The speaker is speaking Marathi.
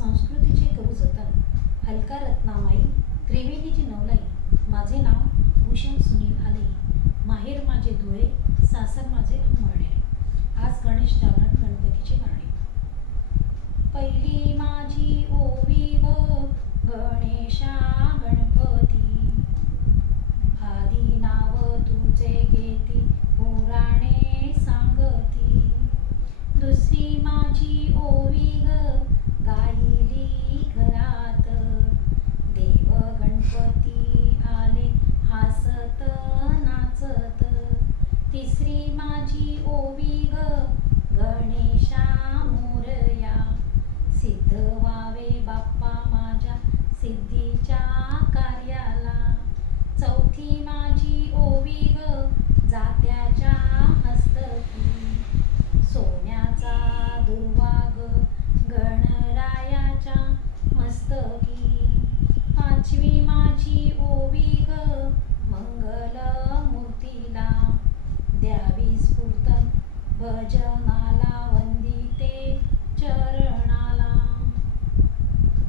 संस्कृतीचे करू जतन. हलका रत्नामाई, त्रिवेणीची नवलाई. माझे नाव भूषण सुनील आले. माहेर माझे धुळे, सासर माझे अंमळनेर. आज गणेश जागरण, गणपतीचे गाणे. पहिली माझी ओवी ग गणेशा गणपती, आदी नाव तुझे घेती पुराणे सांगती. दुसरी माझी ओवी ग गायली घरात, देव गणपती आले हासत नाचत. तिसरी माझी ओवी ग गणेशा मोरया, सिद्ध व्हावे बाप्पा माझ्या सिद्धीच्या कार्याला. चौथी माझी ओवी ग जात्याच्या हस्तकी, सोन्याचा दुर्वा ग गणरायाच्या मस्तकी. पाचवी माझी ओवी ग मंगल मूर्तीला, द्यावी स्फूर्त भजना